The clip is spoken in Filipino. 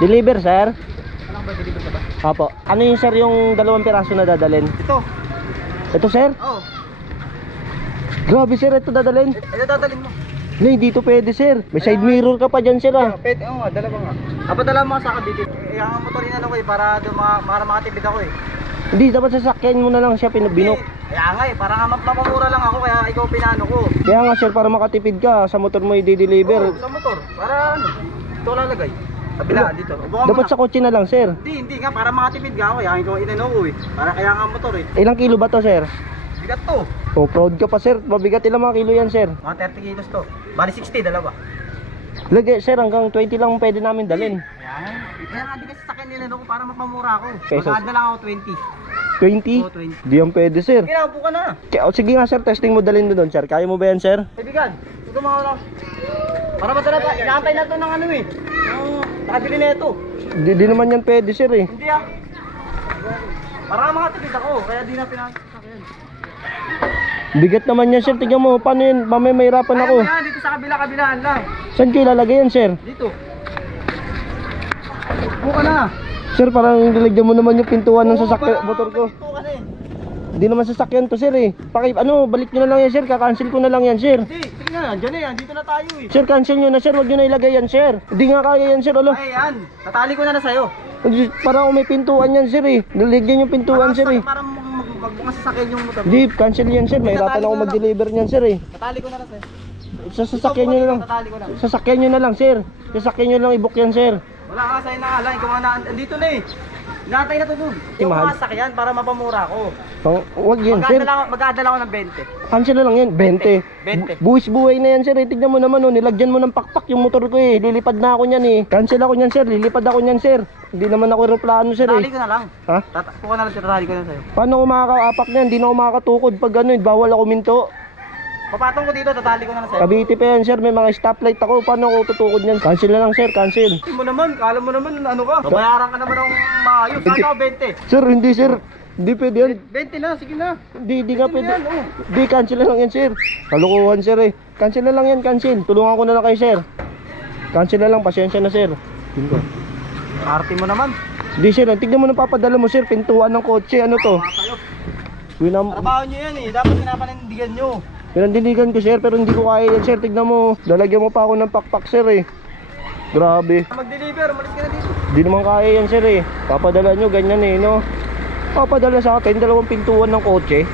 Deliver, sir? Ano ba, deliver ka ba? Apo. Ano yung sir yung 2 piraso na dadalhin? Ito. Ito, sir? Oo. Grabe, sir. Ito dadalhin. Ito dadalhin mo. Hindi, dito pwede, sir. May side mirror ka pa dyan, sir, ah. Pwede, oo nga, dalawa nga. Padala mo sa kabitid. Ang motorin ano ko eh, para makatipid ako eh. Hindi, dapat sasakyan mo na lang siya pinabinok. Kaya nga eh, para nga mapamura lang ako, kaya ikaw pinano ko. Kaya nga, sir, para makatipid ka sa motor mo i-deliver. Oo, sa motor. Para ano, ito lalagay. Kabila, dito. Ubukan mo Dapat na. sa kotse na lang, sir. Hindi nga, para makatipid ka ako, kaya ikaw inano ko eh. Para kaya nga motor eh. Ilang kilo ba to, sir? Bigat to. Oh, proud ka pa, sir. Mabigat ilang mga kilo yan, sir. Mga 30 kilos to. Bali 60, dalawa. Lagi, sir, hanggang 20 lang pwede namin dalhin. Kaya nga, di kasi sa akin nilano ko para mapamura ako. Pesos. Magkada lang ako 20. 20? Oo, 20. Di yan pwede, sir. Sige na, upo ka na. Sige nga, sir, testing mo dalhin doon, sir. Kaya mo ba yan, sir? Kaibigan, ito mga lang. Para madala pa, inaantay na ito ng ano eh. Yung nakabili na ito. Di naman yan pwede, sir, eh. Hindi ah. Para makatipid ako, kaya di na pinasakyan. Bigat naman yan, sir. Tignan mo, paano yan? Mamaya mahirapan ako. Kaya mo yan, dito sa kabilaan lang. Saan kayo ilalagay yan, sir? Dito. Upo ka na. Sir, parang nilagyan mo naman yung pintuan ng sasakyan, motor ko. Ito ka na eh. Hindi naman sasakyan to, sir, eh. Balik nyo na lang yan, sir. Kakancel ko na lang yan, sir. Hindi, sige na, andyan na yan, dito na tayo eh. Sir, cancel nyo na, sir. Huwag nyo na ilagay yan, sir. Hindi nga kaya yan, sir. Alo. Ay yan, tatali ko na sa'yo. Parang may pintuan yan, sir, eh. Niligyan yung pintuan, sir, eh. Para magbukas sasakyan yung motor. Hindi, cancel yan, sir. Mahirapan ako mag-deliver niyan, sir, eh. Tatali ko na sa'yo. Sasakyan nyo na lang. Tatali ko na. Sasakyan nyo na lang, sir. Sasakyan nyo lang i-book yan, sir. Wala ka sa'yo na alam, ikaw nga na, andito na eh. Inaantay na to dun. Yung mahal. mga sakyan para mapamura ko. Huwag yan, sir. Mag-aadala ako ng 20. Cancel na lang yan, 20. 20. Buwis-buhay na yan, sir. Tignan mo naman, oh. Nilagyan mo ng pakpak yung motor ko, eh. Lilipad na ako niyan, eh. Cancel ako niyan, sir. Lilipad ako niyan, sir. Hindi naman ako aeroplano, sir, Tatali eh. ko na lang. Ha? Kuha na lang siya, tatali ko na sa'yo. Paano ako makakaapak niyan? Hindi na ako makakatukod pag ano, eh. Bawal ako minto. Papatong ko dito, tatali ko na lang sa'yo. Cavite pa yan, sir. May mga stoplight ako. Paano ako tutukod niyan? Cancel na lang, sir. Cancel. Hindi mo naman, kala mo naman ano ka. Babayaran ka naman ng maayos. Saan ako 20? Sir, hindi, sir. Hindi pwede yan. 20 na, sige na. Hindi nga pwede. yan, oh. Hindi, cancel na lang yan, sir. Kalukuhan, sir, eh. Cancel na lang yan, cancel. Tulungan ko na lang kayo, sir. Cancel na lang, pasensya na, sir. Party mo naman. Hindi, sir. Tignan mo na papadala mo, sir. Pintuan ng kotse. Ano to? Trabaho nyo yan eh, dapat pinapanindigan nyo. Pinandinigan ko, sir, pero hindi ko kaya yan, sir. Tignan mo. Lalagyan mo pa ako ng pakpak, sir, eh. Grabe. Mag-deliver, umalis ka na dito. Hindi naman kaya yan, sir, eh. Papadala nyo, ganyan, eh, no? Papadala sa akin, 2 pintuan ng kotse.